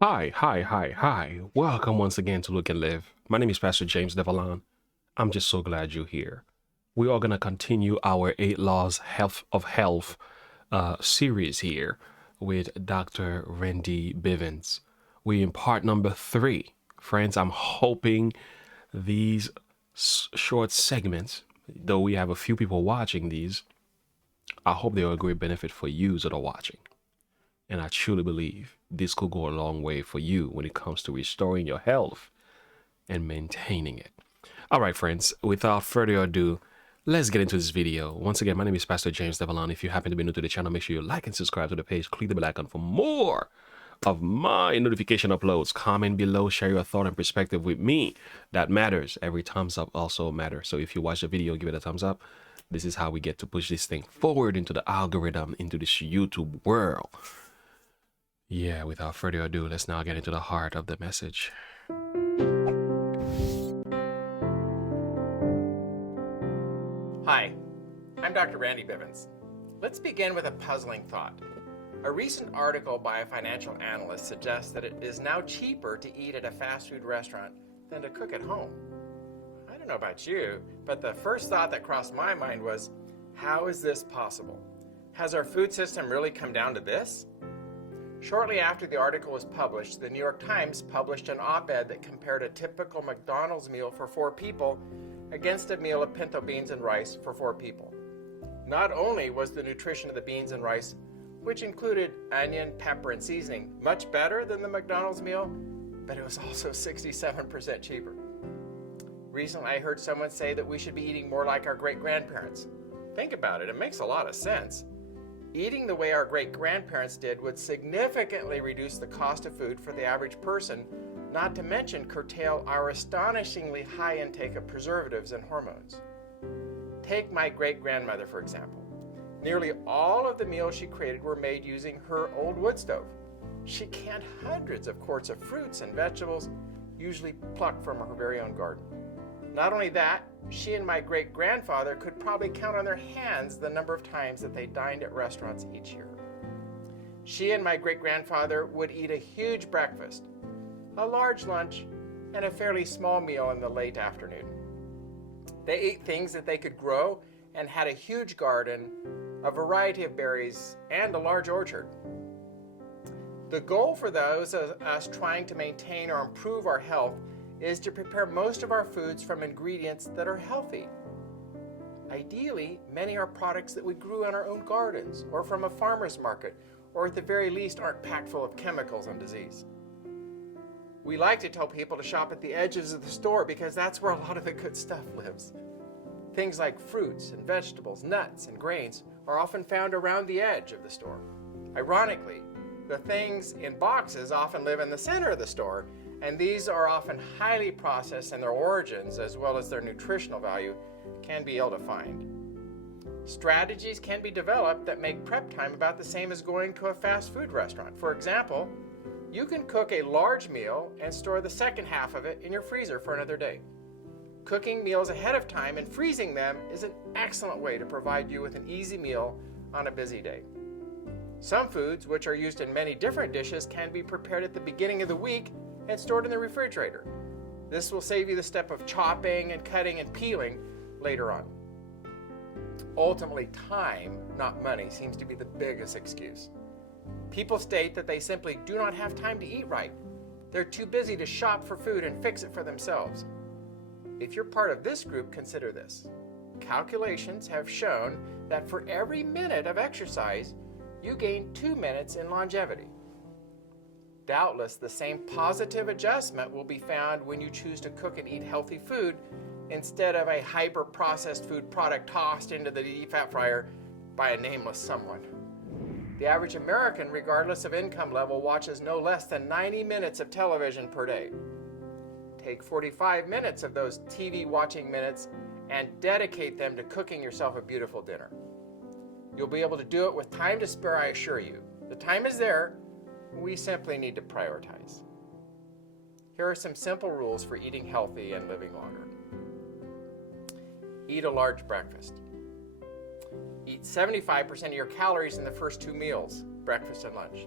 Hi. Welcome once again to Look and Live. My name is Pastor James Devallon. I'm just so glad you're here. We are going to continue our 8 Laws of Health series here with Dr. Randy Bivens. We're in part number 3. Friends, I'm hoping these short segments, though we have a few people watching these, I hope they are a great benefit for you that are watching. And I truly believe this could go a long way for you when it comes to restoring your health and maintaining it. All right, friends, without further ado, let's get into this video. Once again, my name is Pastor James Devallon. If you happen to be new to the channel, make sure you like and subscribe to the page. Click the bell icon for more of my notification uploads. Comment below, share your thought and perspective with me. That matters. Every thumbs up also matters. So if you watch the video, give it a thumbs up. This is how we get to push this thing forward into the algorithm, into this YouTube world. Yeah, without further ado, let's now get into the heart of the message. Hi, I'm Dr. Randy Bivens. Let's begin with a puzzling thought. A recent article by a financial analyst suggests that it is now cheaper to eat at a fast food restaurant than to cook at home. I don't know about you, but the first thought that crossed my mind was, how is this possible? Has our food system really come down to this? Shortly after the article was published, the New York Times published an op-ed that compared a typical McDonald's meal for 4 people against a meal of pinto beans and rice for 4 people. Not only was the nutrition of the beans and rice, which included onion, pepper, and seasoning, much better than the McDonald's meal, but it was also 67% cheaper. Recently, I heard someone say that we should be eating more like our great-grandparents. Think about it, it makes a lot of sense. Eating the way our great-grandparents did would significantly reduce the cost of food for the average person, not to mention curtail our astonishingly high intake of preservatives and hormones. Take my great-grandmother, for example. Nearly all of the meals she created were made using her old wood stove. She canned hundreds of quarts of fruits and vegetables, usually plucked from her very own garden. Not only that, she and my great-grandfather could probably count on their hands the number of times that they dined at restaurants each year. She and my great-grandfather would eat a huge breakfast, a large lunch, and a fairly small meal in the late afternoon. They ate things that they could grow and had a huge garden, a variety of berries, and a large orchard. The goal for those of us trying to maintain or improve our health is to prepare most of our foods from ingredients that are healthy. Ideally, many are products that we grew in our own gardens or from a farmer's market, or at the very least aren't packed full of chemicals and disease. We like to tell people to shop at the edges of the store because that's where a lot of the good stuff lives. Things like fruits and vegetables, nuts and grains are often found around the edge of the store. Ironically, the things in boxes often live in the center of the store, and these are often highly processed, and their origins, as well as their nutritional value, can be ill-defined. Strategies can be developed that make prep time about the same as going to a fast food restaurant. For example, you can cook a large meal and store the second half of it in your freezer for another day. Cooking meals ahead of time and freezing them is an excellent way to provide you with an easy meal on a busy day. Some foods, which are used in many different dishes, can be prepared at the beginning of the week and stored in the refrigerator. This will save you the step of chopping and cutting and peeling later on. Ultimately, time, not money, seems to be the biggest excuse. People state that they simply do not have time to eat right. They're too busy to shop for food and fix it for themselves. If you're part of this group, consider this. Calculations have shown that for every minute of exercise, you gain 2 minutes in longevity. Doubtless, the same positive adjustment will be found when you choose to cook and eat healthy food instead of a hyper-processed food product tossed into the deep fat fryer by a nameless someone. The average American, regardless of income level, watches no less than 90 minutes of television per day. Take 45 minutes of those TV watching minutes and dedicate them to cooking yourself a beautiful dinner. You'll be able to do it with time to spare, I assure you. The time is there. We simply need to prioritize. Here are some simple rules for eating healthy and living longer. Eat a large breakfast. Eat 75% of your calories in the first 2 meals, breakfast and lunch.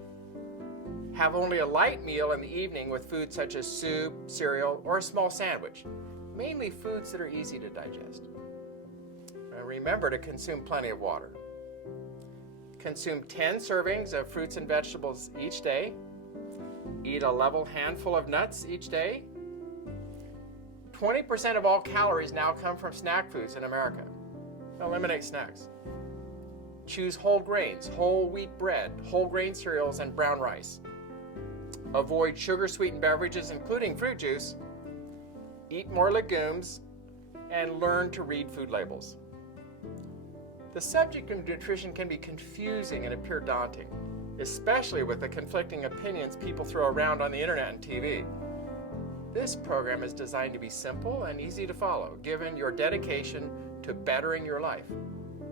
Have only a light meal in the evening with foods such as soup, cereal, or a small sandwich, mainly foods that are easy to digest. And remember to consume plenty of water. Consume 10 servings of fruits and vegetables each day. Eat a level handful of nuts each day. 20% of all calories now come from snack foods in America. Eliminate snacks. Choose whole grains, whole wheat bread, whole grain cereals, and brown rice. Avoid sugar-sweetened beverages, including fruit juice. Eat more legumes, and learn to read food labels. The subject of nutrition can be confusing and appear daunting, especially with the conflicting opinions people throw around on the internet and TV. This program is designed to be simple and easy to follow, given your dedication to bettering your life.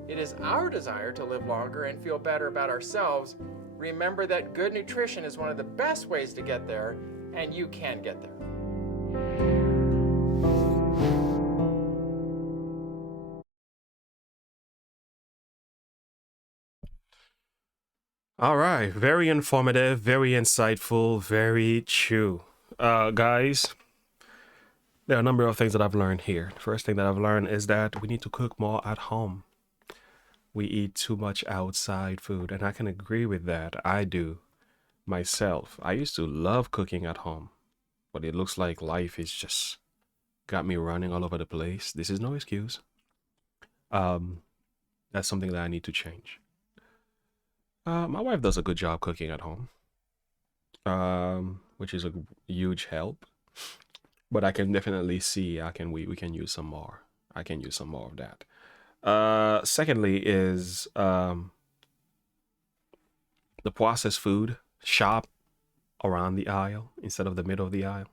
It is our desire to live longer and feel better about ourselves. Remember that good nutrition is one of the best ways to get there, and you can get there. All right, very informative, very insightful, very true. Guys, there are a number of things that I've learned here. The first thing that I've learned is that we need to cook more at home. We eat too much outside food, and I can agree with that. I do myself. I used to love cooking at home, but it looks like life is just got me running all over the place. This is no excuse. That's something that I need to change. My wife does a good job cooking at home, which is a huge help. But I can definitely see we can use some more. I can use some more of that. Secondly is the processed food. Shop around the aisle instead of the middle of the aisle.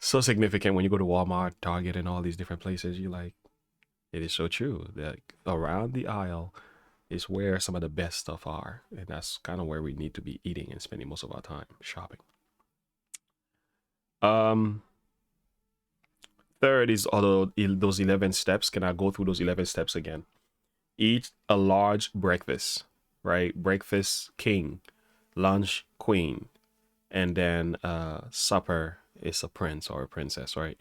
So significant when you go to Walmart, Target, and all these different places. You like, it is so true that around the aisle is where some of the best stuff are, and that's kind of where we need to be eating and spending most of our time shopping. Third is those 11 steps. Can I go through those 11 steps again? Eat a large breakfast, right? Breakfast king, lunch queen, and then supper is a prince or a princess, right?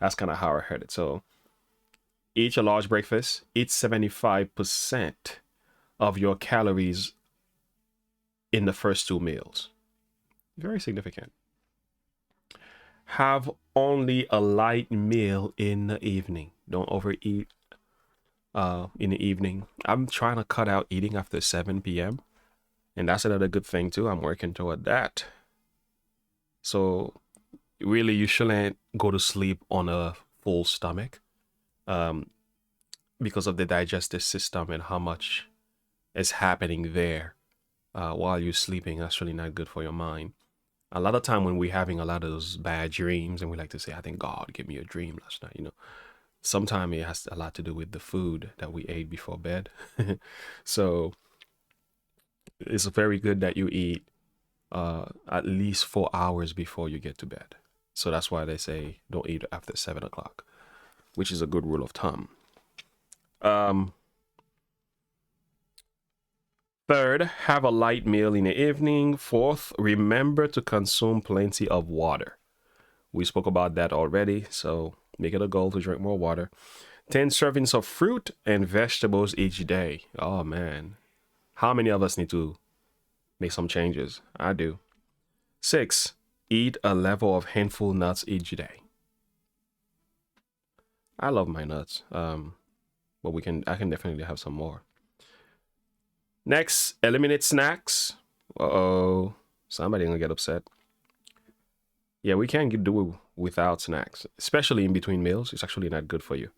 That's kind of how I heard it. So eat a large breakfast. Eat 75% of your calories in the first 2 meals. Very significant. Have only a light meal in the evening. Don't overeat in the evening. I'm trying to cut out eating after 7 p.m. And that's another good thing too. I'm working toward that. So really, you shouldn't go to sleep on a full stomach because of the digestive system and how much is happening there while you're sleeping. That's really not good for your mind. A lot of time when we're having a lot of those bad dreams and we like to say, I think God gave me a dream last night, sometimes it has a lot to do with the food that we ate before bed. So it's very good that you eat at least 4 hours before you get to bed. So that's why they say don't eat after 7 o'clock, which is a good rule of thumb. Third, have a light meal in the evening. Fourth, remember to consume plenty of water. We spoke about that already, so make it a goal to drink more water. 10 servings of fruit and vegetables each day. Oh man, how many of us need to make some changes? I do. 6, eat a level of handful nuts each day. I love my nuts, but I can definitely have some more. Next, eliminate snacks. Uh-oh, somebody gonna get upset. Yeah, we can't do without snacks, especially in between meals. It's actually not good for you.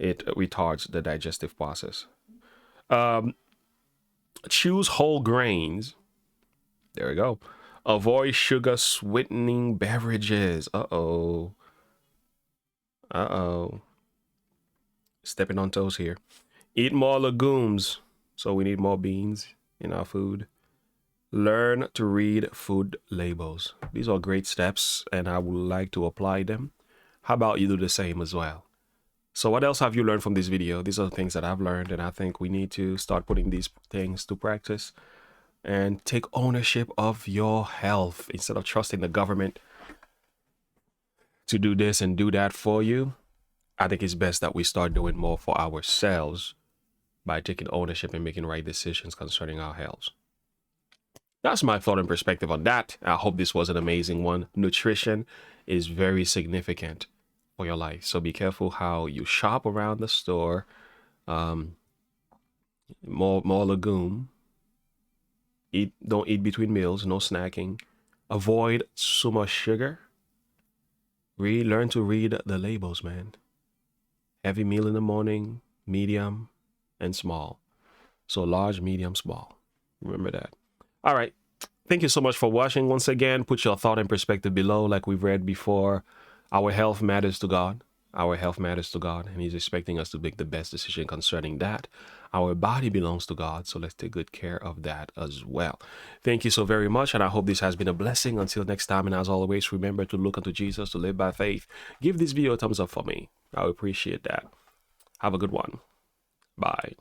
It retards the digestive process. Choose whole grains. There we go. Avoid sugar sweetening beverages. Uh-oh. Stepping on toes here. Eat more legumes. So we need more beans in our food. Learn to read food labels. These are great steps, and I would like to apply them. How about you do the same as well? So what else have you learned from this video? These are the things that I've learned, and I think we need to start putting these things to practice. and take ownership of your health instead of trusting the government to do this and do that for you. I think it's best that we start doing more for ourselves by taking ownership and making right decisions concerning our health. That's my thought and perspective on that. I hope this was an amazing one. Nutrition is very significant for your life. So be careful how you shop around the store. More legume. Don't eat between meals, no snacking. Avoid so much sugar. Learn to read the labels, man. Heavy meal in the morning, medium, and small. So large, medium, small. Remember that. All right. Thank you so much for watching. Once again, put your thought and perspective below, like we've read before. Our health matters to God. Our health matters to God, and He's expecting us to make the best decision concerning that. Our body belongs to God, so let's take good care of that as well. Thank you so very much, and I hope this has been a blessing. Until next time, and as always, remember to look unto Jesus, to live by faith. Give this video a thumbs up for me. I would appreciate that. Have a good one. Bye.